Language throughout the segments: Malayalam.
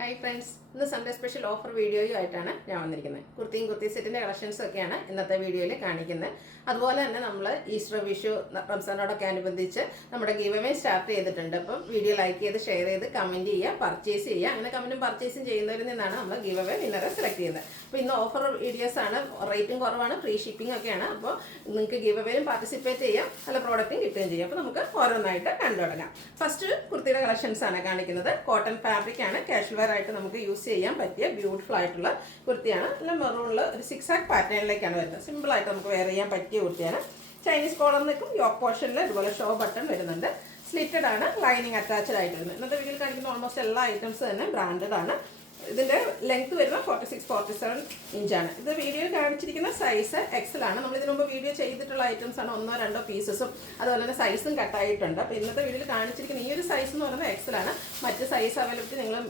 Hi friends, ഇന്ന് സൺഡേ സ്പെഷ്യൽ ഓഫർ വീഡിയോയുമായിട്ടാണ് ഞാൻ വന്നിരിക്കുന്നത്. കുർത്തി സെറ്റിൻ്റെ കളക്ഷൻസ് ഒക്കെയാണ് ഇന്നത്തെ വീഡിയോയിൽ കാണിക്കുന്നത്. അതുപോലെ തന്നെ നമ്മൾ ഈസ്റ്റർ വിഷു റംസാനോടൊക്കെ അനുബന്ധിച്ച് നമ്മുടെ ഗീവ് അവേ സ്റ്റാർട്ട് ചെയ്തിട്ടുണ്ട്. അപ്പം വീഡിയോ ലൈക്ക് ചെയ്ത് ഷെയർ ചെയ്ത് കമൻറ്റ് ചെയ്യുക, പർച്ചേസ് ചെയ്യുക. അങ്ങനെ കമൻറ്റും പർച്ചേസും ചെയ്യുന്നവരിൽ നിന്നാണ് നമ്മൾ ഗീവ് അവേ വിന്നറെ സെലക്ട് ചെയ്യുന്നത്. അപ്പോൾ ഇന്ന് ഓഫർ വീഡിയോസ് ആണ്, റേറ്റും കുറവാണ്, ഫ്രീ ഷിപ്പിംഗ് ഒക്കെയാണ്. അപ്പോൾ നിങ്ങൾക്ക് ഗീവ് അവേയിലും പാർട്ടിസിപ്പേറ്റ് ചെയ്യാം, നല്ല പ്രോഡക്റ്റും കിട്ടുകയും ചെയ്യാം. അപ്പോൾ നമുക്ക് ഓരോന്നായിട്ട് കണ്ടു തുടങ്ങാം. ഫസ്റ്റ് കുർത്തിയുടെ കളക്ഷൻസ് ആണ് കാണിക്കുന്നത്. കോട്ടൺ ഫാബ്രിക് ആണ്, കാഷ്വൽ വെയർ ആയിട്ട് നമുക്ക് യൂസ് ചെയ്യാൻ പറ്റിയ ബ്യൂട്ടിഫുൾ ആയിട്ടുള്ള കുർത്തിയാണ്. നല്ല മെറൂണിൽ ഒരു 6 ആക്ക് പാറ്റേണിലേക്കാണ് വരുന്നത്. സിമ്പിൾ ആയിട്ട് നമുക്ക് വെയർ ചെയ്യാൻ പറ്റിയ കുർത്തിയാണ്. ചൈനീസ് കോളർ നിൽക്കും, യോക്ക് പോർഷനിൽ ഇതുപോലെ ഷോ ബട്ടൺ വരുന്നുണ്ട്. സ്ലിറ്റഡ് ആണ്, ലൈനിങ് അറ്റാച്ച്ഡ് ആയിട്ട് വരുന്നത്. ഇന്നത്തെ വീഡിയോയിൽ കാണിക്കുന്ന ഓൾമോസ്റ്റ് എല്ലാ ഐറ്റംസ് തന്നെ ബ്രാൻഡഡ് ആണ്. ഇതിൻ്റെ ലെങ്ത് വരുന്നത് 46-47 ഇഞ്ചാണ്. ഇത് വീഡിയോയിൽ കാണിച്ചിരിക്കുന്ന സൈസ് എക്സൽ ആണ്. നമ്മൾ ഇതിനു മുമ്പ് വീഡിയോ ചെയ്തിട്ടുള്ള ഐറ്റംസ് ആണ്, 1-2 പീസസും അതുപോലെ തന്നെ സൈസും കട്ടായിട്ടുണ്ട്. അപ്പോൾ ഇന്നത്തെ വീഡിയോയിൽ കാണിച്ചിരിക്കുന്ന ഈ ഒരു സൈസ് എന്ന് പറയുന്നത് എക്സൽ ആണ്. മറ്റ് സൈസ് അവൈലബിലിറ്റി നിങ്ങൾ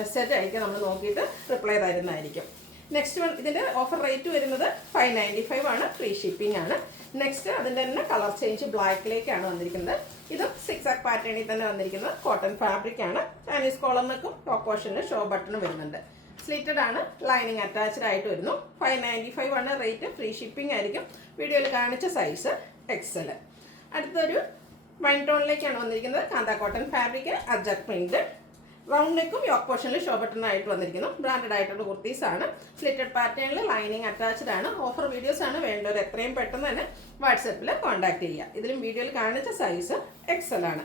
മെസ്സേജ് അയക്കുക, നമ്മൾ നോക്കിയിട്ട് റിപ്ലൈ തരുന്നതായിരിക്കും. നെക്സ്റ്റ് വൺ, ഇതിൻ്റെ ഓഫർ റേറ്റ് വരുന്നത് 595 ആണ്, ഫ്രീ ഷിപ്പിംഗ് ആണ്. നെക്സ്റ്റ് അതിൻ്റെ തന്നെ കളർ ചേഞ്ച് ബ്ലാക്കിലേക്കാണ് വന്നിരിക്കുന്നത്. ഇതും 6 ആക്ക് പാറ്റേണിൽ തന്നെ വന്നിരിക്കുന്നത്. കോട്ടൺ ഫാബ്രിക് ആണ്. ചൈനീസ് കോളറിനൊക്കെ ടോപ്പ് പോർഷനിൽ ഷോ ബട്ടൺ വരുന്നുണ്ട്. സ്ലിറ്റഡ് ആണ്, ലൈനിങ് അറ്റാച്ച്ഡ് ആയിട്ട് വരുന്നു. 595 ആണ് റേറ്റ്, ഫ്രീ ഷിപ്പിംഗ് ആയിരിക്കും. വീഡിയോയിൽ കാണിച്ച സൈസ് എക്സൽ. അടുത്തൊരു വൈൻ ടോണിലേക്കാണ് വന്നിരിക്കുന്നത്. കാന്ത cotton fabric, അജക് print, round നെക്കും yoke പോർഷനിൽ ഷോ ബട്ടണായിട്ട് വന്നിരിക്കുന്നു. ബ്രാൻഡഡ് ആയിട്ടുള്ള കുർത്തീസ് ആണ്. സ്ലിറ്റഡ് പാറ്റേണിൽ ലൈനിങ് അറ്റാച്ച്ഡ് ആണ്. ഓഫർ വീഡിയോസ് ആണ് വേണ്ടവർ എത്രയും പെട്ടെന്ന് തന്നെ വാട്സപ്പിൽ കോൺടാക്ട് ചെയ്യുക. ഇതിലും വീഡിയോയിൽ കാണിച്ച സൈസ് എക്സൽ ആണ്.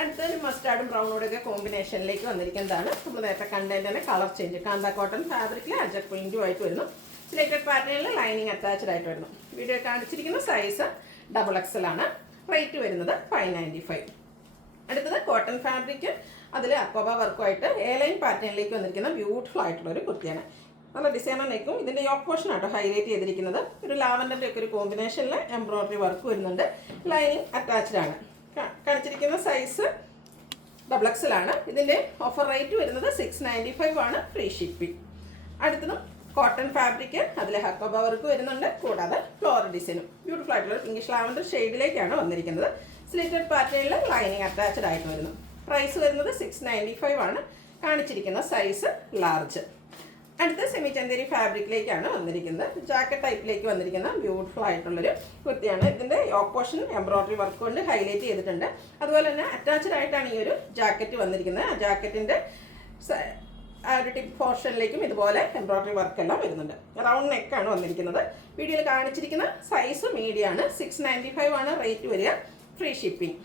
അടുത്തൊരു മസ്റ്റാർഡും ബ്രൗണോടൊക്കെ കോമ്പിനേഷനിലേക്ക് വന്നിരിക്കുന്നതാണ്. നമ്മൾ നേരത്തെ കണ്ടതിൻ്റെ തന്നെ കളർ ചേഞ്ച്. കാന്ത കോട്ടൺ ഫാബ്രിക്കിൽ അജക് പ്രിന്റും ആയിട്ട് വരുന്നു. സ്ലിറ്റഡ് പാറ്റേണിൽ ലൈനിങ് അറ്റാച്ച്ഡ് ആയിട്ട് വരുന്നു. വീഡിയോ കാണിച്ചിരിക്കുന്ന സൈസ് XXL ആണ്. റേറ്റ് വരുന്നത് 595. അടുത്തത് കോട്ടൺ ഫാബ്രിക്, അതിൽ അക്കോബ വർക്കുമായിട്ട് ലൈൻ പാറ്റേണിലേക്ക് വന്നിരിക്കുന്ന ബ്യൂട്ടിഫുൾ ആയിട്ടുള്ള ഒരു കുർത്തിയാണ്. നല്ല ഡിസൈനർ നെക്കും. ഇതിൻ്റെ യോക്ക് പോർഷൻ ആട്ടോ ഹൈലൈറ്റ് ചെയ്തിരിക്കുന്നത്. ഒരു ലാവൻഡറിൻ്റെ ഒക്കെ ഒരു കോമ്പിനേഷനിൽ എംബ്രോയിഡറി വർക്ക് വരുന്നുണ്ട്. ലൈനിങ് അറ്റാച്ച്ഡ് ആണ്. കാണിച്ചിരിക്കുന്ന സൈസ് XXL ആണ്. ഇതിൻ്റെ ഓഫർ റേറ്റ് വരുന്നത് 695 ആണ്, ഫ്രീ ഷിപ്പിംഗ്. അടുത്തതും കോട്ടൺ ഫാബ്രിക്, അതിൽ ഹക്കോബ വർക്ക് വരുന്നുണ്ട്. കൂടാതെ ഫ്ലോറൽ ഡിസൈനും ബ്യൂട്ടിഫുൾ ആയിട്ടുള്ള ഇംഗ്ലീഷ് ലാവൻഡർ ഷെയ്ഡിലേക്കാണ് വന്നിരിക്കുന്നത്. സ്ലിറ്റഡ് പാറ്റേണിൽ ലൈനിങ് അറ്റാച്ച്ഡ് ആയിട്ട് വരുന്നു. പ്രൈസ് വരുന്നത് 695 ആണ്. കാണിച്ചിരിക്കുന്ന സൈസ് ലാർജ്. അടുത്ത സെമി ചന്ദേരി ഫാബ്രിക്കിലേക്കാണ് വന്നിരിക്കുന്നത്. ജാക്കറ്റ് ടൈപ്പിലേക്ക് വന്നിരിക്കുന്ന ബ്യൂട്ടിഫുൾ ആയിട്ടുള്ളൊരു കുർത്തിയാണ്. ഇതിൻ്റെ യോക്ക് പോർഷൻ എംബ്രോയിഡറി വർക്ക് കൊണ്ട് ഹൈലൈറ്റ് ചെയ്തിട്ടുണ്ട്. അതുപോലെ തന്നെ അറ്റാച്ച്ഡ് ആയിട്ടാണ് ഈ ഒരു ജാക്കറ്റ് വന്നിരിക്കുന്നത്. ആ ജാക്കറ്റിൻ്റെ ഒരു ടിപ്പ് പോർഷനിലേക്കും ഇതുപോലെ എംബ്രോയിഡറി വർക്ക് എല്ലാം വരുന്നുണ്ട്. റൗണ്ട് നെക്കാണ് വന്നിരിക്കുന്നത്. വീഡിയോയിൽ കാണിച്ചിരിക്കുന്ന സൈസ് മീഡിയം ആണ്. 695 ആണ് റേറ്റ് വരിക, ഫ്രീ ഷിപ്പിംഗ്.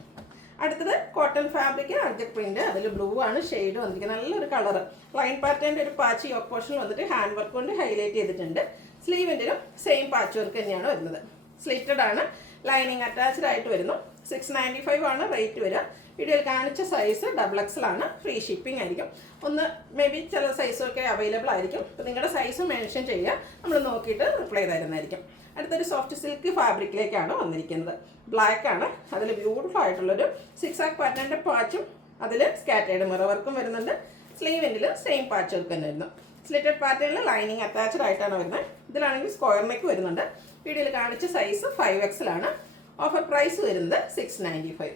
അടുത്തത് കോട്ടൺ ഫാബ്രിക്, അർജക് പ്രിന്റ്, അതിൽ ബ്ലൂ ആണ് ഷെയ്ഡ് വന്നിരിക്കുന്നത്. നല്ലൊരു കളർ. ലൈൻ പാറ്റേണിൻ്റെ ഒരു പാച്ച് യോക്ക് പോർഷനിൽ വന്നിട്ട് ഹാൻഡ് വർക്ക് കൊണ്ട് ഹൈലൈറ്റ് ചെയ്തിട്ടുണ്ട്. സ്ലീവിൻ്റെലും സെയിം പാച്ച് വർക്ക് തന്നെയാണ് വരുന്നത്. സ്ലിറ്റഡ് ആണ്, ലൈനിങ് അറ്റാച്ച്ഡ് ആയിട്ട് വരുന്നു. 695 ആണ് റേറ്റ് വരിക. വീഡിയോയിൽ കാണിച്ച സൈസ് XXL ആണ്, ഫ്രീ ഷിപ്പിംഗ് ആയിരിക്കും. ഒന്ന് മേ ബി ചില സൈസൊക്കെ അവൈലബിൾ ആയിരിക്കും. അപ്പോൾ നിങ്ങളുടെ സൈസ് മെൻഷൻ ചെയ്യുക, നമ്മൾ നോക്കിയിട്ട് റിപ്ലൈ തരുന്നതായിരിക്കും. അടുത്തൊരു സോഫ്റ്റ് സിൽക്ക് ഫാബ്രിക്കിലേക്കാണ് വന്നിരിക്കുന്നത്. ബ്ലാക്ക് ആണ്, അതിൽ ബ്യൂട്ടിഫുൾ ആയിട്ടുള്ളൊരു 6 ആക്ക് പാറ്റേണിൻ്റെ പാച്ചും അതിൽ സ്കാറ്റേർഡ് മിറർ വർക്കും വരുന്നുണ്ട്. സ്ലീവിൻ്റെ സെയിം പാച്ച് വർക്ക് തന്നെ വരുന്നു. സ്ലിറ്റഡ് പാറ്റേണിൽ ലൈനിങ് അറ്റാച്ച്ഡ് ആയിട്ടാണ് വരുന്നത്. ഇതിലാണെങ്കിൽ സ്ക്വയർ നെക്ക് വരുന്നുണ്ട്. വീഡിയോയിൽ കാണിച്ച സൈസ് 5XL ആണ്. ഓഫർ പ്രൈസ് വരുന്നത് 695.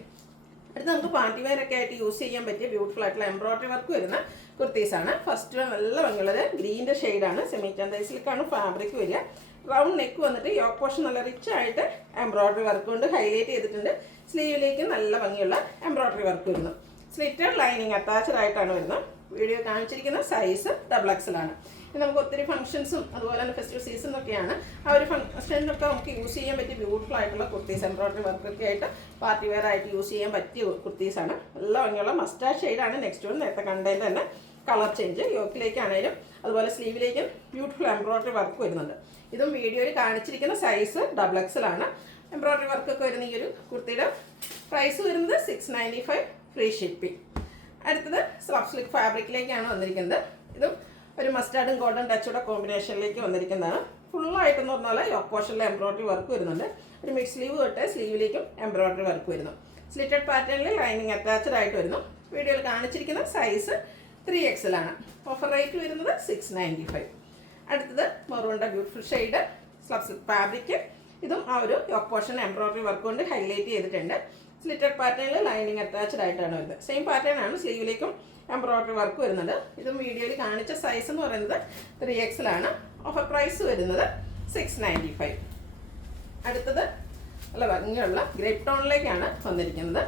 അടുത്ത് നമുക്ക് പാർട്ടി വെയർ ഒക്കെ ആയിട്ട് യൂസ് ചെയ്യാൻ പറ്റിയ ബ്യൂട്ടിഫുൾ ആയിട്ടുള്ള എംബ്രോയിഡറി വർക്ക് വരുന്ന കുർത്തീസാണ്. ഫസ്റ്റ് നല്ല ഭംഗിയുള്ളത് ഗ്രീൻ്റെ ഷെയ്ഡാണ്. സെമി ചന്ദേരി സിൽക്കാണ് ഫാബ്രിക് വരിക. റൗണ്ട് നെക്ക് വന്നിട്ട് യോക്ക് പോർഷൻ നല്ല റിച്ച് ആയിട്ട് എംബ്രോയിഡറി വർക്ക് കൊണ്ട് ഹൈലൈറ്റ് ചെയ്തിട്ടുണ്ട്. സ്ലീവിലേക്ക് നല്ല ഭംഗിയുള്ള എംബ്രോയിഡറി വർക്ക് വരുന്നു. സ്ലിറ്റഡ് ലൈനിങ് അറ്റാച്ച്ഡ് ആയിട്ടാണ് വരുന്നത്. വീഡിയോ കാണിച്ചിരിക്കുന്ന സൈസ് XXL ആണ്. നമുക്ക് ഒത്തിരി ഫംഗ്ഷൻസും അതുപോലെ തന്നെ ഫെസ്റ്റിവൽ സീസണൊക്കെയാണ്. ആ ഒരു ഫംഗ്ഷനിലൊക്കെ നമുക്ക് യൂസ് ചെയ്യാൻ പറ്റിയ ബ്യൂട്ടിഫുൾ ആയിട്ടുള്ള കുർത്തീസ്, എംബ്രോയിഡറി വർക്കൊക്കെ ആയിട്ട് പാർട്ടി വെയർ ആയിട്ട് യൂസ് ചെയ്യാൻ പറ്റിയ കുർത്തീസാണ്. നല്ല ഭംഗിയുള്ള മസ്റ്റാർഡ് ഷെയ്ഡാണ്. നെക്സ്റ്റ് വൺ നേരത്തെ കണ്ടതിൽ തന്നെ കളർ ചേഞ്ച്. യോക്കിലേക്കാണേലും അതുപോലെ സ്ലീവിലേക്കും ബ്യൂട്ടിഫുൾ എംബ്രോയിഡറി വർക്ക് വരുന്നുണ്ട്. ഇതും വീഡിയോയിൽ കാണിച്ചിരിക്കുന്ന സൈസ് XXL ആണ്. എംബ്രോയിഡറി വർക്കൊക്കെ വരുന്ന ഈ ഒരു കുർത്തിയുടെ പ്രൈസ് വരുന്നത് 695, ഫ്രീ ഷിപ്പിംഗ്. അടുത്തത് സ്ലബ് സിൽക്ക് ഫാബ്രിക്കിലേക്കാണ് വന്നിരിക്കുന്നത്. ഇതും ഒരു മസ്റ്റാർഡും ഗോൾഡൻ ടച്ചോടെ കോമ്പിനേഷനിലേക്ക് വന്നിരിക്കുന്നതാണ്. ഫുള്ളായിട്ടെന്ന് പറഞ്ഞാൽ യോക്ക് പോർഷനിൽ എംബ്രോയിഡറി വർക്ക് വരുന്നുണ്ട്. ഒരു മിക്സ് സ്ലീവ് തൊട്ട് സ്ലീവിലേക്കും എംബ്രോയിഡറി വർക്ക് വരുന്നു. സ്ലിറ്റഡ് പാറ്റേണിൽ ലൈനിങ് അറ്റാച്ച്ഡ് ആയിട്ട് വരുന്നു. വീഡിയോയിൽ കാണിച്ചിരിക്കുന്ന സൈസ് 3XL ആണ്. ഓഫർ റേറ്റ് വരുന്നത് 695. അടുത്തത് മെറൂണിൻ്റെ beautiful shade slub silk fabric. ഇതും ആ ഒരു യോക്ക് പോർഷൻ എംബ്രോയിഡറി വർക്ക് കൊണ്ട് ഹൈലൈറ്റ് ചെയ്തിട്ടുണ്ട്. സ്ലിറ്റഡ് പാറ്റേണിൽ ലൈനിങ് അറ്റാച്ച്ഡ് ആയിട്ടാണ് വരുന്നത്. സെയിം പാറ്റേൺ ആണ് സ്ലീവിലേക്കും എംബ്രോയ്ഡറി വർക്ക് വരുന്നുണ്ട്. ഇതും വീഡിയോയിൽ കാണിച്ച സൈസ് എന്ന് പറയുന്നത് 3XL ആണ്. ഓഫർ പ്രൈസ് വരുന്നത് 695. അടുത്തത് നല്ല ഭംഗിയുള്ള ഗ്രേപ്പ് ടോണിലേക്കാണ് വന്നിരിക്കുന്നത്.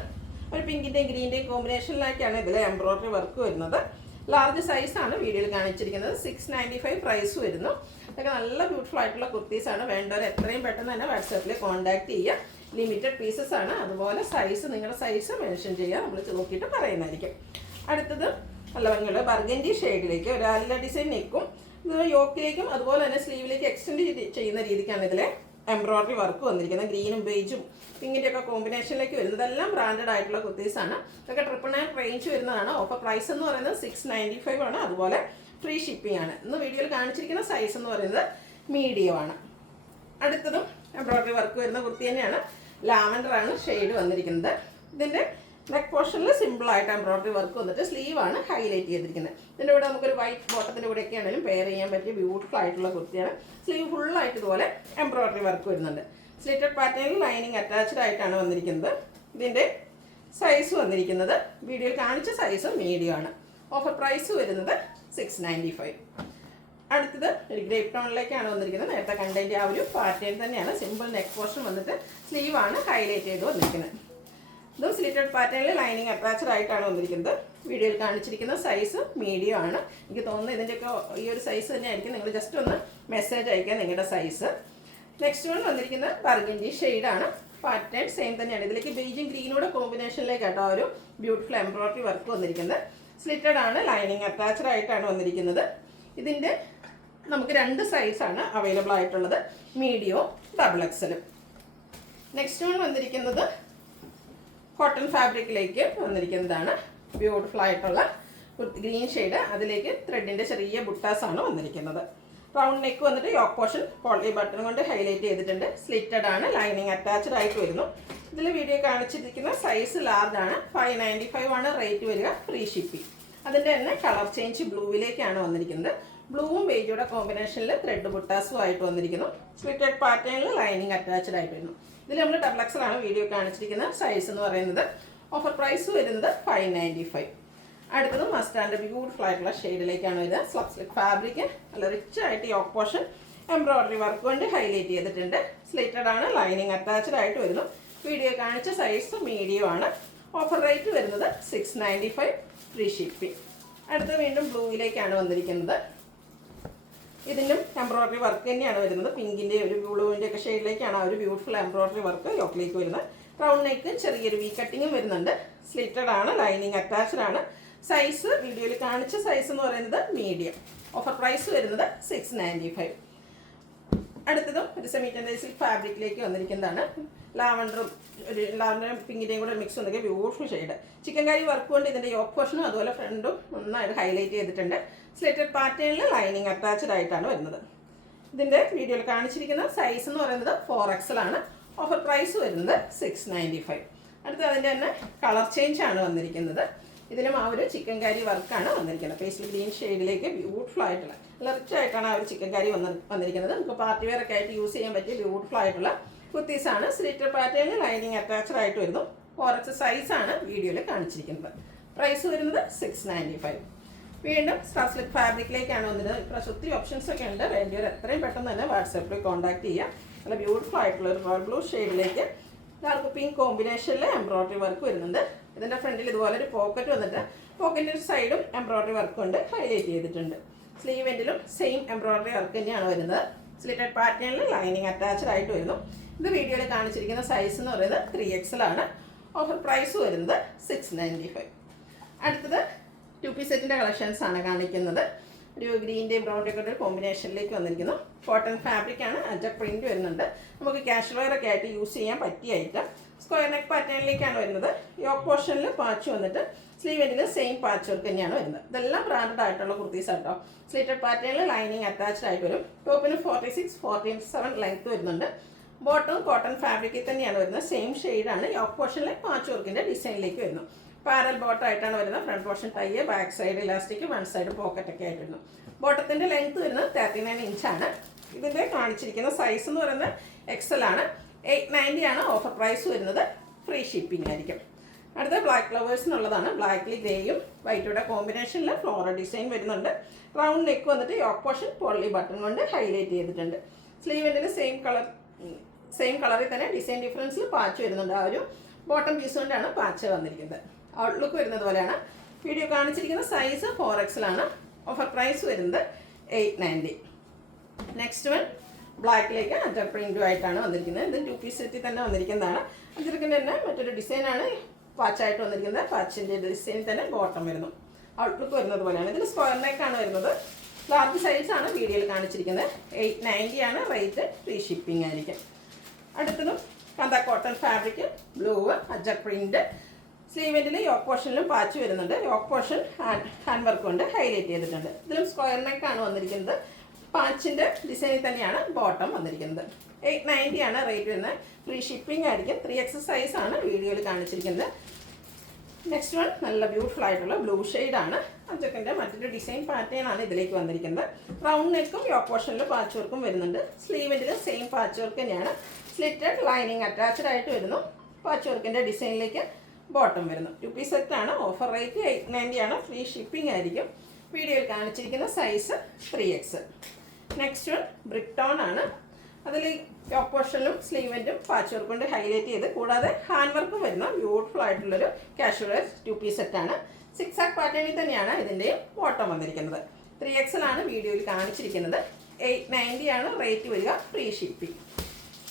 ഒരു പിങ്കിൻ്റെയും ഗ്രീൻ്റെയും കോമ്പിനേഷനിലേക്കാണ് ഇതിൽ എംബ്രോയ്ഡറി വർക്ക് വരുന്നത്. ലാർജ് സൈസാണ് വീഡിയോയിൽ കാണിച്ചിരിക്കുന്നത്. 695 പ്രൈസ് വരുന്നു. ഇതൊക്കെ നല്ല ബ്യൂട്ടിഫുൾ ആയിട്ടുള്ള കുർത്തീസാണ്. വേണ്ടവർ എത്രയും പെട്ടെന്ന് തന്നെ വാട്സാപ്പിൽ കോൺടാക്ട് ചെയ്യുക. ലിമിറ്റഡ് പീസസ് ആണ്. അതുപോലെ സൈസ് നിങ്ങളുടെ സൈസ് മെൻഷൻ ചെയ്യുക, നമ്മൾ നോക്കിയിട്ട് പറയുന്നതായിരിക്കും. അടുത്തത് നല്ല ഭംഗിയുള്ള ബർഗൻഡി ഷെയ്ഡിലേക്ക് ഒരു ആലില ഡിസൈൻ നെക്കും ഇത് യോക്കിലേക്കും അതുപോലെ തന്നെ സ്ലീവിലേക്ക് എക്സ്റ്റെൻഡ് ചെയ്യുന്ന രീതിക്കാണ് ഇതിലെ എംബ്രോയ്ഡറി വർക്ക് വന്നിരിക്കുന്നത്. ഗ്രീനും ബേജും പിങ്കിൻ്റെയൊക്കെ കോമ്പിനേഷനിലേക്ക് വരുന്നത്. ഇതെല്ലാം ബ്രാൻഡഡ് ആയിട്ടുള്ള കുർത്തീസാണ്. ഇതൊക്കെ 999 റേഞ്ച് വരുന്നതാണ്. ഓഫർ പ്രൈസ് എന്ന് പറയുന്നത് 695 ആണ്. അതുപോലെ ഫ്രീ ഷിപ്പിംഗ് ആണ്. ഇന്ന് വീഡിയോയിൽ കാണിച്ചിരിക്കുന്ന സൈസ് എന്ന് പറയുന്നത് മീഡിയം ആണ്. അടുത്തതും എംബ്രോയ്ഡറി വർക്ക് വരുന്ന കുർത്തി തന്നെയാണ്. ലാവൻഡർ ആണ് ഷെയ്ഡ് വന്നിരിക്കുന്നത്. ഇതിൻ്റെ നെക്ക് പോർഷനിൽ സിമ്പിളായിട്ട് എംബ്രോയ്ഡറി വർക്ക് വന്നിട്ട് സ്ലീവാണ് ഹൈലൈറ്റ് ചെയ്തിരിക്കുന്നത്. ഇതിൻ്റെ കൂടെ നമുക്കൊരു വൈറ്റ് ബോട്ടത്തിൻ്റെ കൂടെയൊക്കെ ആണെങ്കിലും പെയർ ചെയ്യാൻ പറ്റിയ ബ്യൂട്ടിഫുൾ ആയിട്ടുള്ള കുർത്തിയാണ്. സ്ലീവ് ഫുള്ളായിട്ട് ഇതുപോലെ എംബ്രോയ്ഡറി വർക്ക് വരുന്നുണ്ട്. സ്ലിറ്റഡ് പാറ്റേണിൽ ലൈനിങ് അറ്റാച്ച്ഡ് ആയിട്ടാണ് വന്നിരിക്കുന്നത്. ഇതിൻ്റെ സൈസ് വന്നിരിക്കുന്നത് വീഡിയോയിൽ കാണിച്ച സൈസ് മീഡിയം ആണ്. ഓഫർ പ്രൈസ് വരുന്നത് 695. അടുത്തത് ഒരു ഗ്രേപ്പ് ടോണിലേക്കാണ് വന്നിരിക്കുന്നത്. നേരത്തെ കണ്ടതിൻ്റെ ആ ഒരു പാറ്റേൺ തന്നെയാണ്. സിമ്പിൾ നെക്ക് പോർഷൻ വന്നിട്ട് സ്ലീവാണ് ഹൈലൈറ്റ് ചെയ്ത് വന്നിരിക്കുന്നത്. ഇതും സ്ലിറ്റഡ് പാറ്റേണിൽ ലൈനിങ് അറ്റാച്ച്ഡ് ആയിട്ടാണ് വന്നിരിക്കുന്നത്. വീഡിയോയിൽ കാണിച്ചിരിക്കുന്ന സൈസ് മീഡിയം ആണ്. എനിക്ക് തോന്നുന്നു ഇതിൻ്റെയൊക്കെ ഈ ഒരു സൈസ് തന്നെ ആയിരിക്കും. നിങ്ങൾ ജസ്റ്റ് ഒന്ന് മെസ്സേജ് അയക്കുക നിങ്ങളുടെ സൈസ്. നെക്സ്റ്റ് വൺ വന്നിരിക്കുന്നത് ബർഗൻഡി ഷെയ്ഡാണ്. പാറ്റേൺ സെയിം തന്നെയാണ്. ഇതിലേക്ക് ബേജും ഗ്രീനൂടെ കോമ്പിനേഷനിലേക്കാട്ടോ ഒരു ബ്യൂട്ടിഫുൾ എംബ്രോയ്ഡറി വർക്ക് വന്നിരിക്കുന്നത്. സ്ലിറ്റഡ് ആണ്, ലൈനിങ് അറ്റാച്ച്ഡ് ആയിട്ടാണ് വന്നിരിക്കുന്നത്. ഇതിൻ്റെ നമുക്ക് 2 സൈസാണ് അവൈലബിൾ ആയിട്ടുള്ളത്, മീഡിയവും XXL. നെക്സ്റ്റ് വൺ വന്നിരിക്കുന്നത് കോട്ടൺ ഫാബ്രിക്കിലേക്ക് വന്നിരിക്കുന്നതാണ്. ബ്യൂട്ടിഫുൾ ആയിട്ടുള്ള ഗ്രീൻ ഷെയ്ഡ്, അതിലേക്ക് ത്രെഡിൻ്റെ ചെറിയ ബുട്ടാസാണ് വന്നിരിക്കുന്നത്. റൗണ്ട് നെക്ക് വന്നിട്ട് യോക്ക് പോർഷൻ പോളി ബട്ടൺ കൊണ്ട് ഹൈലൈറ്റ് ചെയ്തിട്ടുണ്ട്. സ്ലിറ്റഡ് ആണ്, ലൈനിങ് അറ്റാച്ച്ഡ് ആയിട്ട് വരുന്നു. ഇതിൽ വീഡിയോ കാണിച്ചിരിക്കുന്ന സൈസ് ലാർജ് ആണ്. 595 ആണ് റേറ്റ് വരിക, ഫ്രീ ഷിപ്പിംഗ്. അതിൻ്റെ തന്നെ കളർ ചേഞ്ച് ബ്ലൂവിലേക്കാണ് വന്നിരിക്കുന്നത്. ബ്ലൂവും ബേജുടെ കോമ്പിനേഷനിൽ ത്രെഡ് ബുട്ടാസും ആയിട്ട് വന്നിരിക്കുന്നു. സ്ലിറ്റഡ് പാറ്റേണിൽ ലൈനിങ് അറ്റാച്ച്ഡ് ആയിട്ട് വരുന്നു. ഇതിൽ നമ്മൾ XXL ആണ് വീഡിയോ കാണിച്ചിരിക്കുന്ന സൈസ് എന്ന് പറയുന്നത്. ഓഫർ പ്രൈസ് വരുന്നത് 595. അടുത്തത് മസ്റ്റാൻഡ് ബ്യൂട്ടിഫുൾ ആയിട്ടുള്ള ഷെയ്ഡിലേക്കാണ് വരുന്നത്. സ്ലബ് സ്ലിക്ക് ഫാബ്രിക് നല്ല റിച്ച് ആയിട്ട് യോക്ക് പോർഷൻ എംബ്രോയ്ഡറി വർക്ക് കൊണ്ട് ഹൈലൈറ്റ് ചെയ്തിട്ടുണ്ട്. സ്ലിറ്റഡ് ആണ്, ലൈനിങ് അറ്റാച്ച്ഡ് ആയിട്ട് വരുന്നു. വീഡിയോ കാണിച്ച സൈസ് മീഡിയം ആണ്. ഓഫർ റേറ്റ് വരുന്നത് 695, ഫ്രീ ഷിപ്പിംഗ്. അടുത്ത വീണ്ടും ബ്ലൂവിലേക്കാണ് വന്നിരിക്കുന്നത്. ഇതിനും എംബ്രോയ്ഡറി വർക്ക് തന്നെയാണ് വരുന്നത്. പിങ്കിൻ്റെ ഒരു ബ്ലൂവിൻ്റെ ഒക്കെ ഷെയ്ഡിലേക്കാണ് ആ ഒരു ബ്യൂട്ടിഫുൾ എംബ്രോയ്ഡറി വർക്ക് യോക്കിലേക്ക് വരുന്നത്. റൗണ്ട് നെക്ക് ചെറിയൊരു വി കട്ടിങ്ങും വരുന്നുണ്ട്. സ്ലിറ്റഡ് ആണ്, ലൈനിങ് അറ്റാച്ച്ഡ് ആണ്. സൈസ് വീഡിയോയിൽ കാണിച്ച സൈസ് എന്ന് പറയുന്നത് മീഡിയം. ഓഫർ പ്രൈസ് വരുന്നത് 695. അടുത്തതും ഒരു സെമി ടെൻഡൻസി ഫാബ്രിക്കിലേക്ക് വന്നിരിക്കുന്നതാണ്. ലാവൻഡറും പിങ്കിൻ്റെയും കൂടെ മിക്സ് വന്നിട്ട് ബ്യൂട്ടിഫുൾ ഷെയ്ഡ്. ചിക്കൻ കറി വർക്ക് കൊണ്ട് ഇതിൻ്റെ യോക്ക് പോർഷനും അതുപോലെ ഫ്രണ്ടും നന്നായിട്ട് ഹൈലൈറ്റ് ചെയ്തിട്ടുണ്ട്. സ്ലിറ്റഡ് പാറ്റേണിൽ ലൈനിങ് അറ്റാച്ച്ഡ് ആയിട്ടാണ് വരുന്നത്. ഇതിൻ്റെ വീഡിയോയിൽ കാണിച്ചിരിക്കുന്ന സൈസ് എന്ന് പറയുന്നത് 4XL ആണ്. ഓഫർ പ്രൈസ് വരുന്നത് 695. അടുത്ത അതിൻ്റെ തന്നെ കളർ ചേഞ്ച് ആണ് വന്നിരിക്കുന്നത്. ഇതിലും ആ ഒരു ചിക്കൻ കറി വർക്കാണ് വന്നിരിക്കുന്നത്. പേസ്റ്റൽ ഗ്രീൻ ഷെയ്ഡിലേക്ക് ബ്യൂട്ടിഫുൾ ആയിട്ടുള്ള നല്ല റിച്ച് ആയിട്ടാണ് ആ ഒരു ചിക്കൻ കറി വന്നിരിക്കുന്നത്. നമുക്ക് പാർട്ടി വെയർ ഒക്കെ ആയിട്ട് യൂസ് ചെയ്യാൻ പറ്റിയ ബ്യൂട്ടിഫുൾ ആയിട്ടുള്ള കുർത്തീസാണ്. സ്ലിറ്റഡ് പാറ്റേണിൽ ലൈനിങ് അറ്റാച്ച്ഡ് ആയിട്ട് വരുന്നു. 4XL സൈസാണ് വീഡിയോയിൽ കാണിച്ചിരിക്കുന്നത്. പ്രൈസ് വരുന്നത് 695. വീണ്ടും സ്ലിക്ക് ഫാബ്രിക്കിലേക്കാണ് വന്നിരുന്നത്. ഇപ്രാവശ്യം ഒത്തിരി ഓപ്ഷൻസ് ഒക്കെ ഉണ്ട്. വേണ്ടിയവർ എത്രയും പെട്ടെന്ന് തന്നെ വാട്സാപ്പിൽ കോൺടാക്ട് ചെയ്യുക. നല്ല ബ്യൂട്ടിഫുൾ ആയിട്ടുള്ള ഒരു റോയൽ ബ്ലൂ ഷെയ്ഡിലേക്ക് ഡാർക്ക് പിങ്ക് കോമ്പിനേഷനിൽ എംബ്രോയ്ഡറി വർക്ക് വരുന്നുണ്ട്. ഇതിൻ്റെ ഫ്രണ്ടിൽ ഇതുപോലെ ഒരു പോക്കറ്റ് വന്നിട്ട് പോക്കറ്റിൻ്റെ ഒരു സൈഡും എംബ്രോയ്ഡറി വർക്ക് കൊണ്ട് ഹൈലൈറ്റ് ചെയ്തിട്ടുണ്ട്. സ്ലീവ് എൻഡിലും സെയിം എംബ്രോയ്ഡറി വർക്ക് തന്നെയാണ് വരുന്നത്. സ്ലിറ്റഡ് പാറ്റേണിൽ ലൈനിങ് അറ്റാച്ച്ഡ് ആയിട്ട് വരുന്നു. ഇത് വീഡിയോയിൽ കാണിച്ചിരിക്കുന്ന സൈസ് എന്ന് പറയുന്നത് 3XL ആണ്. ഓഫർ പ്രൈസ് വരുന്നത് 695. അടുത്തത് 2-piece സെറ്റിൻ്റെ കളക്ഷൻസ് ആണ് കാണിക്കുന്നത്. ഒരു ഗ്രീൻ്റെയും ബ്രൗണിൻ്റെ ഒക്കെ ഒരു കോമ്പിനേഷനിലേക്ക് വന്നിരിക്കുന്നു. കോട്ടൺ ഫാബ്രിക് ആണ്, അജക് പ്രിൻറ്റ് വരുന്നുണ്ട്. നമുക്ക് കാഷ്വൽ വെയർ ഒക്കെ ആയിട്ട് യൂസ് ചെയ്യാൻ പറ്റിയ ഐറ്റം. സ്ക്വയർ നെക്ക് പാറ്റേണിലേക്കാണ് വരുന്നത്. യോക്ക് പോർഷനിൽ പാച്ച് വന്നിട്ട് സ്ലീവ് എൻഡിൽ സെയിം പാച്ച് വർക്ക് തന്നെയാണ് വരുന്നത്. ഇതെല്ലാം ബ്രാൻഡഡ് ആയിട്ടുള്ള കുർത്തീസ് ആട്ടോ. സ്ലിറ്റഡ് പാറ്റേണിൽ ലൈനിങ് അറ്റാച്ച്ഡ് ആയിട്ട് വരും. ടോപ്പിന് 46-47 ലെങ്ത് വരുന്നുണ്ട്. ബോട്ടം കോട്ടൺ ഫാബ്രിക്കിൽ തന്നെയാണ് വരുന്നത്. സെയിം ഷെയ്ഡാണ്. യോക്ക് പോർഷനിൽ പാച്ച് വർക്കിൻ്റെ ഡിസൈനിലേക്ക് വരുന്നു. പാരൽ ബോട്ടം ആയിട്ടാണ് വരുന്നത്. Front portion tie, back side elastic, one side pocket ഒക്കെ ആയിട്ട് വരുന്നു. ബോട്ടത്തിൻ്റെ ലെങ്ത് വരുന്നത് 39 ഇഞ്ചാണ്. ഇതിൻ്റെ കാണിച്ചിരിക്കുന്ന സൈസ് എന്ന് പറയുന്നത് XL ആണ്. 890 ആണ് ഓഫർ പ്രൈസ് വരുന്നത്. ഫ്രീ ഷിപ്പിംഗ് ആയിരിക്കും. അടുത്ത ബ്ലാക്ക് ഫ്ലവേഴ്സിനുള്ളതാണ്. ബ്ലാക്കിൽ ഗ്രേയും വൈറ്റോടെ കോമ്പിനേഷനിൽ ഫ്ലോറൽ ഡിസൈൻ വരുന്നുണ്ട്. റൗണ്ട് നെക്ക് വന്നിട്ട് യോക്ക് പോർഷൻ പോളി ബട്ടൺ കൊണ്ട് ഹൈലൈറ്റ് ചെയ്തിട്ടുണ്ട്. സ്ലീവിൻ്റെ സെയിം കളറിൽ തന്നെ ഡിസൈൻ ഡിഫറൻസിൽ പാച്ച് വരുന്നുണ്ട്. ആ ഒരു ബോട്ടം പീസ് കൊണ്ടാണ് പാച്ച് വന്നിരിക്കുന്നത്. ഔട്ട്ലുക്ക് വരുന്നത് പോലെയാണ്. വീഡിയോ കാണിച്ചിരിക്കുന്ന സൈസ് 4XL ആണ്. ഓഫർ പ്രൈസ് വരുന്നത് 890. നെക്സ്റ്റ് വൺ ബ്ലാക്കിലേക്ക് അറ്റർ പ്രിൻറ്റും ആയിട്ടാണ് വന്നിരിക്കുന്നത്. ഇത് 2 പീസ് സെറ്റിൽ തന്നെ വന്നിരിക്കുന്നതാണ്. അഞ്ചിറക്കിൻ്റെ തന്നെ മറ്റൊരു ഡിസൈനാണ് പാച്ചായിട്ട് വന്നിരിക്കുന്നത്. പാച്ചിൻ്റെ ഡിസൈനിൽ തന്നെ ബോട്ടം വരുന്നു. ഔട്ട്ലുക്ക് വരുന്നത് പോലെയാണ്. ഇതിൽ സ്ക്വയർ നെക്കാണ് വരുന്നത്. ലാർജ് സൈസാണ് വീഡിയോയിൽ കാണിച്ചിരിക്കുന്നത്. 890 ആണ് റേറ്റ്. ഫ്രീ ഷിപ്പിംഗ് ആയിരിക്കും. അടുത്തതും kantha cotton fabric, blue ajrak print. സ്ലീവെൻറ്റിൽ യോക്ക് പോർഷനിലും പാച്ച് വരുന്നുണ്ട്. യോക്ക് പോർഷൻ ഹാൻഡ് വർക്ക് കൊണ്ട് ഹൈലൈറ്റ് ചെയ്തിട്ടുണ്ട്. ഇതിലും സ്ക്വയർ നെക്കാണ് വന്നിരിക്കുന്നത്. പാച്ചിൻ്റെ ഡിസൈനിൽ തന്നെയാണ് ബോട്ടം വന്നിരിക്കുന്നത്. 890 ആണ് റേറ്റ് വരുന്നത്. ഫ്രീ ഷിപ്പിംഗ് ആയിരിക്കും. 3XL സൈസാണ് വീഡിയോയിൽ കാണിച്ചിരിക്കുന്നത്. നെക്സ്റ്റ് വൺ നല്ല ബ്യൂട്ടിഫുൾ ആയിട്ടുള്ള ബ്ലൂ ഷെയ്ഡാണ്. അജക്കിൻ്റെ മറ്റൊരു ഡിസൈൻ പാറ്റേൺ ആണ് ഇതിലേക്ക് വന്നിരിക്കുന്നത്. റൗണ്ട് നെക്കും യോക്ക് പോർഷനിൽ പാച്ച് വർക്കും വരുന്നുണ്ട്. സ്ലീവെൻറ്റിൽ സെയിം പാച്ച് വർക്ക് തന്നെയാണ്. സ്ലിറ്റഡ് ലൈനിങ് അറ്റാച്ച്ഡ് ആയിട്ട് വരുന്നു. പാച്ച് വർക്കിൻ്റെ ഡിസൈനിലേക്ക് ബോട്ടം വരുന്നു. 2 പീസ് സെറ്റാണ്. ഓഫർ റേറ്റ് 890 ആണ്. ഫ്രീ ഷിപ്പിംഗ് ആയിരിക്കും. വീഡിയോയിൽ കാണിച്ചിരിക്കുന്ന size 3XL. Next one brick tone ആണ്. അതിൽ യോക്ക് പോർഷനിലും സ്ലീവെൻറ്റും പാച്ച് വർക്ക് കൊണ്ട് ഹൈലൈറ്റ് ചെയ്ത് കൂടാതെ ഹാൻഡ് വർക്കും വരുന്ന ബ്യൂട്ടിഫുൾ ആയിട്ടുള്ളൊരു കാഷ്വൽ 2 പീസ് സെറ്റാണ്. 6 ആക്ക് പാറ്റേണിൽ തന്നെയാണ് ഇതിൻ്റെയും ബോട്ടം വന്നിരിക്കുന്നത്. 3XL ആണ് വീഡിയോയിൽ കാണിച്ചിരിക്കുന്നത്. 890 ആണ് റേറ്റ് വരിക. Free shipping.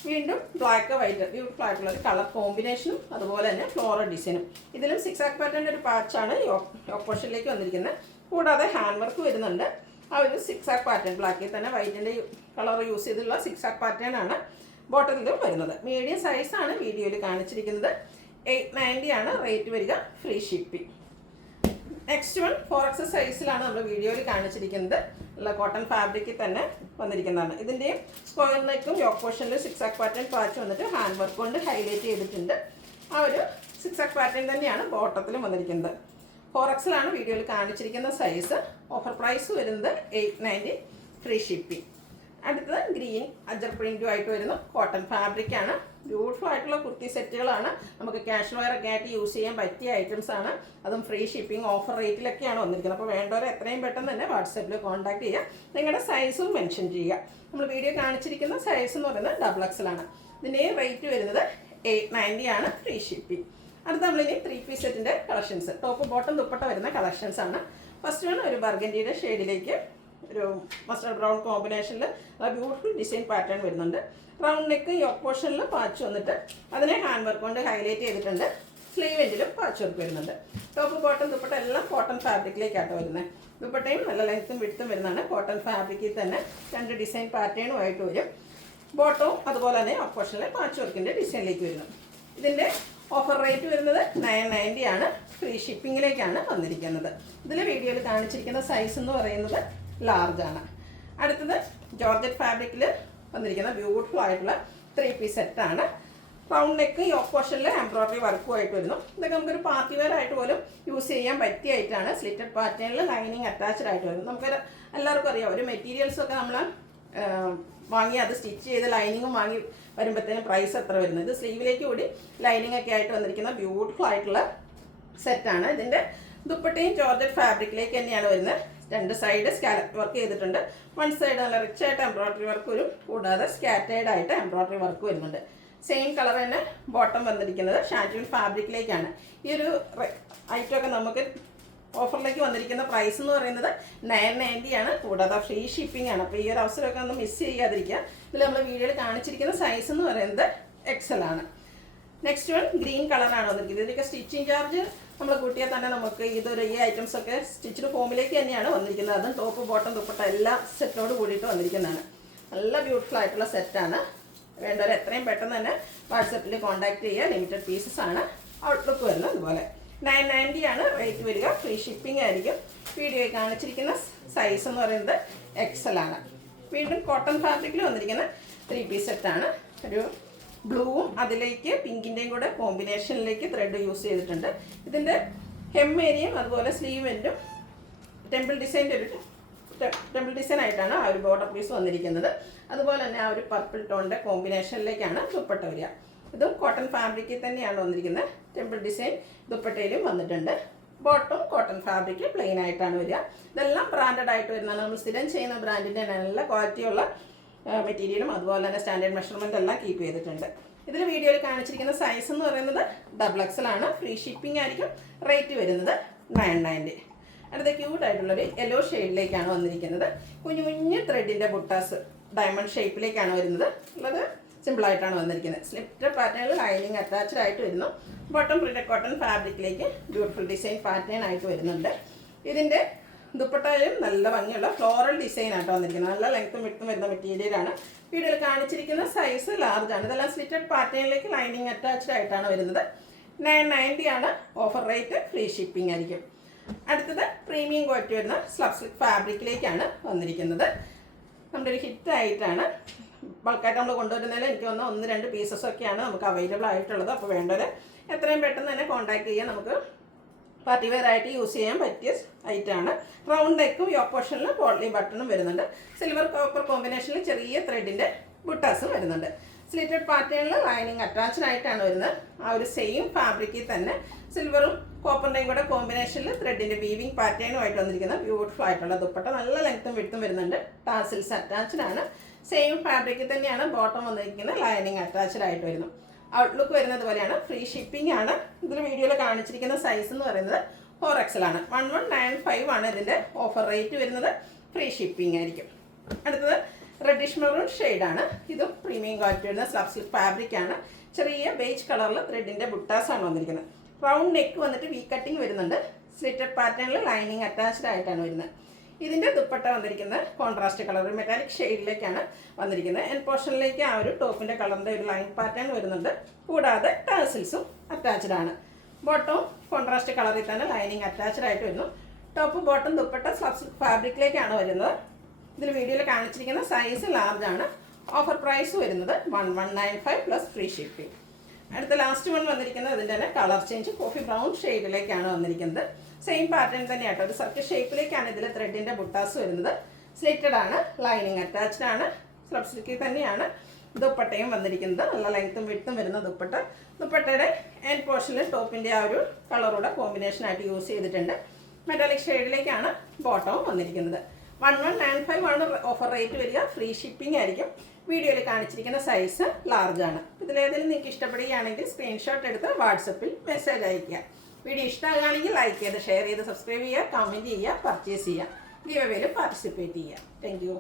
വീണ്ടും ബ്ലാക്ക് വൈറ്റ് ബ്യൂട്ടിഫുൾ ആയിട്ടുള്ള ഒരു കളർ കോമ്പിനേഷനും അതുപോലെ തന്നെ ഫ്ലോറൽ ഡിസൈനും. ഇതിലും 6 ആക്ക് പാറ്റേണിൻ്റെ ഒരു പാച്ചാണ് യോക്ക് പോർഷനിലേക്ക് വന്നിരിക്കുന്നത്. കൂടാതെ ഹാൻഡ് വർക്ക് വരുന്നുണ്ട്. ആ ഒരു 6 ആക്ക് പാറ്റേൺ ബ്ലാക്കിൽ തന്നെ വൈറ്റിൻ്റെ കളർ യൂസ് ചെയ്തിട്ടുള്ള 6 ആക്ക് പാറ്റേൺ ആണ് ബോട്ടത്തിലും വരുന്നത്. മീഡിയം സൈസാണ് വീഡിയോയിൽ കാണിച്ചിരിക്കുന്നത്. 890 ആണ് റേറ്റ് വരിക. Free shipping. Next one 4XL സൈസിലാണ് നമ്മൾ വീഡിയോയിൽ കാണിച്ചിരിക്കുന്നത്. ഉള്ള കോട്ടൺ ഫാബ്രിക്കിൽ തന്നെ വന്നിരിക്കുന്നതാണ്. ഇതിൻ്റെയും സ്ക്വയർ നെക്കും യോക്ക് പോർഷനിൽ 6 ആക്ക് പാറ്റേൺ പാച്ച് വന്നിട്ട് ഹാൻഡ് വർക്ക് കൊണ്ട് ഹൈലൈറ്റ് ചെയ്തിട്ടുണ്ട്. ആ ഒരു 6 ആക്ക് പാറ്റേൺ തന്നെയാണ് ബോട്ടത്തിലും വന്നിരിക്കുന്നത്. 4XL ആണ് വീഡിയോയിൽ കാണിച്ചിരിക്കുന്ന സൈസ്. ഓഫർ പ്രൈസ് വരുന്നത് 890. Free shipping. അടുത്തത് ഗ്രീൻ അജർ പ്രിൻറ്റും ആയിട്ട് വരുന്നു. കോട്ടൺ ഫാബ്രിക്കാണ്. ബ്യൂട്ടിഫുൾ ആയിട്ടുള്ള കുർത്തി സെറ്റുകളാണ്. നമുക്ക് കാഷ്വൽ വെയർ ഒക്കെ ആയിട്ട് യൂസ് ചെയ്യാൻ പറ്റിയ ഐറ്റംസ് ആണ്. അതും ഫ്രീ ഷിപ്പിംഗ് ഓഫർ റേറ്റിലൊക്കെയാണ് വന്നിരിക്കുന്നത്. അപ്പോൾ വേണ്ടവർ എത്രയും പെട്ടെന്ന് തന്നെ വാട്സാപ്പിൽ കോൺടാക്ട് ചെയ്യുക. നിങ്ങളുടെ സൈസും മെൻഷൻ ചെയ്യുക. നമ്മൾ വീഡിയോ കാണിച്ചിരിക്കുന്ന സൈസ് എന്ന് പറയുന്നത് XXL ആണ്. ഇതിൻ്റെ റേറ്റ് വരുന്നത് 890 ആണ്. Free shipping. അടുത്ത നമ്മളിനി 3 പീസ് സെറ്റിൻ്റെ കളക്ഷൻസ്, ടോപ്പ് ബോട്ടം ദുപ്പട്ട വരുന്ന കളക്ഷൻസ് ആണ്. ഫസ്റ്റ് വൺ ഒരു ബർഗൻഡിയുടെ ഷെയ്ഡിലേക്ക് ഒരു മസ്റ്റർഡ് ബ്രൗൺ കോമ്പിനേഷനിൽ ബ്യൂട്ടിഫുൾ ഡിസൈൻ പാറ്റേൺ വരുന്നുണ്ട്. റൗണ്ട് നെക്ക് യോക്ക് പോർഷനിൽ പാച്ച് വന്നിട്ട് അതിനെ ഹാൻഡ് വർക്ക് കൊണ്ട് ഹൈലൈറ്റ് ചെയ്തിട്ടുണ്ട്. സ്ലീവെൻറ്റിലും പാച്ച് വർക്ക് വരുന്നുണ്ട്. ടോപ്പ് ബോട്ടം ദുപ്പട്ട എല്ലാം കോട്ടൺ ഫാബ്രിക്കിലേക്കാട്ടോ വരുന്നത്. ദുപ്പട്ടയും നല്ല ലെങ്ത്തും വിടുത്തും വരുന്നതാണ്. കോട്ടൺ ഫാബ്രിക്കിൽ തന്നെ 2 ഡിസൈൻ പാറ്റേണും ആയിട്ട് വരും. ബോട്ടവും അതുപോലെ തന്നെ യോക്ക് പോർഷനിലെ പാച്ച് വർക്കിൻ്റെ ഡിസൈനിലേക്ക് വരുന്നു. ഇതിൻ്റെ ഓഫർ റേറ്റ് വരുന്നത് 990 ആണ്. ഫ്രീ ഷിപ്പിങ്ങിലേക്കാണ് വന്നിരിക്കുന്നത്. ഇതിൽ വീഡിയോയിൽ കാണിച്ചിരിക്കുന്ന സൈസ് എന്ന് പറയുന്നത് ലാർജ് ആണ്. അടുത്തത് ജോർജറ്റ് ഫാബ്രിക്കിൽ വന്നിരിക്കുന്ന ബ്യൂട്ടിഫുൾ ആയിട്ടുള്ള 3 പീസ് സെറ്റാണ്. റൗണ്ട് നെക്ക് യോക്ക് പോർഷനിൽ എംബ്രോയിഡറി വർക്കുമായിട്ട് വരുന്നു. ഇതൊക്കെ നമുക്കൊരു പാർട്ടി വെയർ ആയിട്ട് പോലും യൂസ് ചെയ്യാൻ പറ്റിയ ആയിട്ടാണ്. സ്ലിറ്റഡ് പാറ്റേണിൽ ലൈനിങ് അറ്റാച്ച്ഡ് ആയിട്ട് വരുന്നു. നമുക്ക് എല്ലാവർക്കും അറിയാം, ഒരു മെറ്റീരിയൽസൊക്കെ നമ്മൾ വാങ്ങി അത് സ്റ്റിച്ച് ചെയ്ത് ലൈനിങ്ങും വാങ്ങി വരുമ്പോഴത്തേനും പ്രൈസ് എത്ര വരുന്നത്. ഇത് സ്ലീവിലേക്ക് കൂടി ലൈനിങ് ഒക്കെ ആയിട്ട് വന്നിരിക്കുന്ന ബ്യൂട്ടിഫുൾ ആയിട്ടുള്ള സെറ്റാണ്. ഇതിൻ്റെ ദുപ്പട്ടയും ജോർജറ്റ് ഫാബ്രിക്കിലേക്ക് തന്നെയാണ് വരുന്നത്. 2 സൈഡ് സ്കാലപ്പ് വർക്ക് ചെയ്തിട്ടുണ്ട്. 1 സൈഡ് നല്ല റിച്ച് ആയിട്ട് എംബ്രോയിഡറി വർക്ക് വരും. കൂടാതെ സ്കാറ്റേഡ് ആയിട്ട് എംബ്രോയിഡറി വർക്ക് വരുന്നുണ്ട്. സെയിം കളർ തന്നെ ബോട്ടം വന്നിരിക്കുന്നത് ഷാൻറ്റൂൺ ഫാബ്രിക്കിലേക്കാണ്. ഈ ഒരു ഐറ്റമൊക്കെ നമുക്ക് ഓഫറിലേക്ക് വന്നിരിക്കുന്ന പ്രൈസ് എന്ന് പറയുന്നത് 990 ആണ്. കൂടാതെ ഫ്രീ ഷിപ്പിംഗ് ആണ്. അപ്പോൾ ഈ ഒരു അവസരമൊക്കെ ഒന്ന് മിസ് ചെയ്യാതിരിക്കുക. ഇതിൽ നമ്മൾ വീഡിയോയിൽ കാണിച്ചിരിക്കുന്ന സൈസ് എന്ന് പറയുന്നത് XL ആണ്. നെക്സ്റ്റ് വൺ ഗ്രീൻ കളറാണ് വന്നിരിക്കുന്നത്. ഇതിൻ്റെയൊക്കെ സ്റ്റിച്ചിങ് ചാർജ് നമ്മൾ കൂട്ടിയാൽ തന്നെ നമുക്ക് ഈ ഐറ്റംസൊക്കെ സ്റ്റിച്ചിന് ഫോമിലേക്ക് തന്നെയാണ് വന്നിരിക്കുന്നത്. അതും ടോപ്പ് ബോട്ടം ദുപ്പട്ട എല്ലാ സെറ്റോട് കൂടിയിട്ട് വന്നിരിക്കുന്നതാണ്. നല്ല ബ്യൂട്ടിഫുൾ ആയിട്ടുള്ള സെറ്റാണ്. വേണ്ടവർ എത്രയും പെട്ടെന്ന് തന്നെ വാട്സപ്പിൽ കോൺടാക്ട് ചെയ്യുക. ലിമിറ്റഡ് പീസസ് ആണ്. ഔട്ട്ലുക്ക് വരുന്നത് അതുപോലെ 990 ആണ് റേറ്റ് വരിക. ഫ്രീ ഷിപ്പിംഗ് ആയിരിക്കും. വീഡിയോയിൽ കാണിച്ചിരിക്കുന്ന സൈസ് എന്ന് പറയുന്നത് XL ആണ്. വീണ്ടും കോട്ടൺ ഫാബ്രിക്കിൽ വന്നിരിക്കുന്ന 3 പീസ് സെറ്റാണ്. ഒരു ബ്ലൂവും അതിലേക്ക് പിങ്കിൻ്റെയും കൂടെ കോമ്പിനേഷനിലേക്ക് ത്രെഡ് യൂസ് ചെയ്തിട്ടുണ്ട്. ഇതിൻ്റെ ഹെം ഏരിയയും അതുപോലെ സ്ലീവെൻറ്റും ടെമ്പിൾ ഡിസൈൻ ആയിട്ടാണ് ആ ഒരു ബോർഡർ പീസ് വന്നിരിക്കുന്നത്. അതുപോലെ തന്നെ ആ ഒരു പർപ്പിൾ ടോണിൻ്റെ കോമ്പിനേഷനിലേക്കാണ് ദുപ്പട്ട വരിക. ഇതും കോട്ടൺ ഫാബ്രിക്കിൽ തന്നെയാണ് വന്നിരിക്കുന്നത്. ടെമ്പിൾ ഡിസൈൻ ദുപ്പട്ടയിലും വന്നിട്ടുണ്ട്. ബോട്ടം കോട്ടൺ ഫാബ്രിക് പ്ലെയിൻ ആയിട്ടാണ് വരിക. ഇതെല്ലാം ബ്രാൻഡഡ് ആയിട്ട് വരുന്നതാണ്. നമ്മൾ സ്ഥിരം ചെയ്യുന്ന ബ്രാൻഡിൻ്റെ നല്ല ക്വാളിറ്റിയുള്ള മെറ്റീരിയലും അതുപോലെ തന്നെ സ്റ്റാൻഡേർഡ് മെഷർമെൻ്റ് എല്ലാം കീപ്പ് ചെയ്തിട്ടുണ്ട്. ഇതിൽ വീഡിയോയിൽ കാണിച്ചിരിക്കുന്ന സൈസ് എന്ന് പറയുന്നത് XXL ആണ്. ഫ്രീ ഷിപ്പിംഗ് ആയിരിക്കും. റേറ്റ് വരുന്നത് 990. അടുത്ത ക്യൂട്ടായിട്ടുള്ളൊരു യെല്ലോ ഷെയ്ഡിലേക്കാണ് വന്നിരിക്കുന്നത്. കുഞ്ഞു കുഞ്ഞു ത്രെഡിൻ്റെ ബുട്ടാസ് ഡയമണ്ട് ഷേപ്പിലേക്കാണ് വരുന്നത്. ഉള്ളത് സിമ്പിളായിട്ടാണ് വന്നിരിക്കുന്നത്. സ്ലിപ്റ്റഡ് പാറ്റേണിൽ ലൈനിങ് അറ്റാച്ച്ഡ് ആയിട്ട് വരുന്നു. ബോട്ടം പ്രിന്റഡ് കോട്ടൺ ഫാബ്രിക്കിലേക്ക് ബ്യൂട്ടിഫുൾ ഡിസൈൻ പാറ്റേൺ ആയിട്ട് വരുന്നുണ്ട്. ഇതിൻ്റെ ദുപ്പട്ടയിലും നല്ല ഭംഗിയുള്ള ഫ്ലോറൽ ഡിസൈൻ ആയിട്ട് വന്നിരിക്കുന്നത്. നല്ല ലെങ്ത്തും വിട്ടും വരുന്ന മെറ്റീരിയലാണ്. വീഡിയോയിൽ കാണിച്ചിരിക്കുന്ന സൈസ് ലാർജ് ആണ്. ഇതെല്ലാം സ്ലിറ്റഡ് പാറ്റേണിലേക്ക് ലൈനിങ് അറ്റാച്ച്ഡ് ആയിട്ടാണ് വരുന്നത്. 990 ആണ് ഓഫർ റേറ്റ്. ഫ്രീ ഷിപ്പിംഗ് ആയിരിക്കും. അടുത്തത് പ്രീമിയം ക്വാളിറ്റി വരുന്ന സ്ലബ് സിൽക്ക് ഫാബ്രിക്കിലേക്കാണ് വന്നിരിക്കുന്നത്. നമ്മുടെ ഒരു ഹിറ്റായിട്ടാണ്. ബൾക്കായിട്ട് നമ്മൾ കൊണ്ടുവരുന്നതിൽ എനിക്ക് വന്ന 1-2 പീസസൊക്കെയാണ് നമുക്ക് അവൈലബിൾ ആയിട്ടുള്ളത്. അപ്പോൾ വേണ്ടവർ എത്രയും പെട്ടെന്ന് തന്നെ കോൺടാക്ട് ചെയ്യാൻ. നമുക്ക് പാർട്ടി വെയർ ആയിട്ട് യൂസ് ചെയ്യാൻ പറ്റിയ ഐറ്റമാണ്. റൗണ്ട് നെക്കും യോക്ക് പോർഷനിൽ പോട്ട്ലി ബട്ടണും വരുന്നുണ്ട്. സിൽവർ കോപ്പർ കോമ്പിനേഷനിൽ ചെറിയ ത്രെഡിൻ്റെ ബുട്ടാസും വരുന്നുണ്ട്. സ്ലിറ്റഡ് പാറ്റേണിൽ ലൈനിങ് അറ്റാച്ച്ഡ് ആയിട്ടാണ് വരുന്നത്. ആ ഒരു സെയിം ഫാബ്രിക്കിൽ തന്നെ സിൽവറും കോപ്പറിൻ്റെയും കൂടെ കോമ്പിനേഷനിൽ ത്രെഡിൻ്റെ വീവിങ് പാറ്റേണുമായിട്ട് വന്നിരിക്കുന്ന ബ്യൂട്ടിഫുൾ ആയിട്ടുള്ള ദുപ്പട്ട. നല്ല ലെങ്ത്തും വിടുത്തും വരുന്നുണ്ട്. ടാസിൽസ് അറ്റാച്ച്ഡ് ആണ്. സെയിം ഫാബ്രിക്കിൽ തന്നെയാണ് ബോട്ടം വന്നിരിക്കുന്നത്. ലൈനിങ് അറ്റാച്ച്ഡ് ആയിട്ട് വരുന്നു. ഔട്ട്ലുക്ക് വരുന്നത് പോലെയാണ്. ഫ്രീ ഷിപ്പിംഗ് ആണ്. ഇതിൽ വീഡിയോയിൽ കാണിച്ചിരിക്കുന്ന സൈസ് എന്ന് പറയുന്നത് 4XL ആണ്. 1195 ആണ് ഇതിൻ്റെ ഓഫർ റേറ്റ് വരുന്നത്. ഫ്രീ ഷിപ്പിംഗ് ആയിരിക്കും. അടുത്തത് റെഡിഷ് മെറൂൺ ഷെയ്ഡാണ്. ഇതും പ്രീമിയം ക്വാളിറ്റി വരുന്ന സ്ലബ് സിൽക്ക് ഫാബ്രിക് ആണ്. ചെറിയ ബേജ് കളറിൽ ത്രെഡിൻ്റെ ബുട്ടാസാണ് വന്നിരിക്കുന്നത്. റൗണ്ട് നെക്ക് വന്നിട്ട് വി കട്ടിങ് വരുന്നുണ്ട്. സ്ലിറ്റഡ് പാറ്റേണിൽ ലൈനിങ് അറ്റാച്ച്ഡ് ആയിട്ടാണ് വരുന്നത്. ഇതിൻ്റെ ദുപ്പട്ട വന്നിരിക്കുന്നത് കോൺട്രാസ്റ്റ് കളർ മെറ്റാലിക് ഷെയ്ഡിലേക്കാണ് വന്നിരിക്കുന്നത്. എൻ പോർഷനിലേക്ക് ആ ഒരു ടോപ്പിൻ്റെ കളറിൻ്റെ ഒരു ലൈൻ പാറ്റേൺ വരുന്നുണ്ട്. കൂടാതെ ടാസിൽസും അറ്റാച്ച്ഡ് ആണ്. ബോട്ടവും കോൺട്രാസ്റ്റ് കളറിൽ തന്നെ ലൈനിങ് അറ്റാച്ച്ഡ് ആയിട്ട് വരുന്നു. Top bottom dupatta slub silk ഫാബ്രിക്കിലേക്കാണ് വരുന്നത്. ഇതിൽ വീഡിയോയിൽ കാണിച്ചിരിക്കുന്ന സൈസ് ലാർജ് ആണ്. ഓഫർ പ്രൈസ് വരുന്നത് 1195 പ്ലസ് ഫ്രീ ഷിപ്പിംഗ്. അടുത്ത ലാസ്റ്റ് വൺ വന്നിരിക്കുന്നത് അതിൻ്റെ തന്നെ കളർ ചേഞ്ച് കോഫി ബ്രൗൺ ഷെയ്ഡിലേക്കാണ് വന്നിരിക്കുന്നത്. സെയിം പാറ്റേൺ തന്നെയാട്ടോ. ഒരു സർക്കിൾ ഷേപ്പിലേക്കാണ് ഇതിൽ ത്രെഡിൻ്റെ ബുട്ടാസ് വരുന്നത്. സ്ലിറ്റഡ് ആണ്. ലൈനിങ് അറ്റാച്ച്ഡ് ആണ്. സ്ലബ് സിൽക്കിൽ തന്നെയാണ് ദുപ്പട്ടയും വന്നിരിക്കുന്നത്. നല്ല ലെങ്ത്തും വിട്ടും വരുന്ന ദുപ്പട്ട. ദുപ്പട്ടയുടെ എൻഡ് പോർഷനിൽ ടോപ്പിൻ്റെ ആ ഒരു കളറൂടെ കോമ്പിനേഷനായിട്ട് യൂസ് ചെയ്തിട്ടുണ്ട്. മെറ്റാലിക് ഷെയ്ഡിലേക്കാണ് ബോട്ടവും വന്നിരിക്കുന്നത്. 1195 ആണ് ഓഫർ റേറ്റ് വരിക. ഫ്രീ ഷിപ്പിംഗ് ആയിരിക്കും. വീഡിയോയിൽ കാണിച്ചിരിക്കുന്ന സൈസ് ലാർജ് ആണ്. ഇതിലേതെങ്കിലും നിങ്ങൾക്ക് ഇഷ്ടപ്പെടുകയാണെങ്കിൽ സ്ക്രീൻഷോട്ട് എടുത്ത് വാട്സപ്പിൽ മെസ്സേജ് അയയ്ക്കുക. വീഡിയോ ഇഷ്ടമാകുകയാണെങ്കിൽ ലൈക്ക് ചെയ്ത് ഷെയർ ചെയ്ത് സബ്സ്ക്രൈബ് ചെയ്യുക, കമൻറ്റ് ചെയ്യുക, പർച്ചേസ് ചെയ്യുക, ഗിവ് അവേയിൽ പാർട്ടിസിപ്പേറ്റ് ചെയ്യുക. Thank you.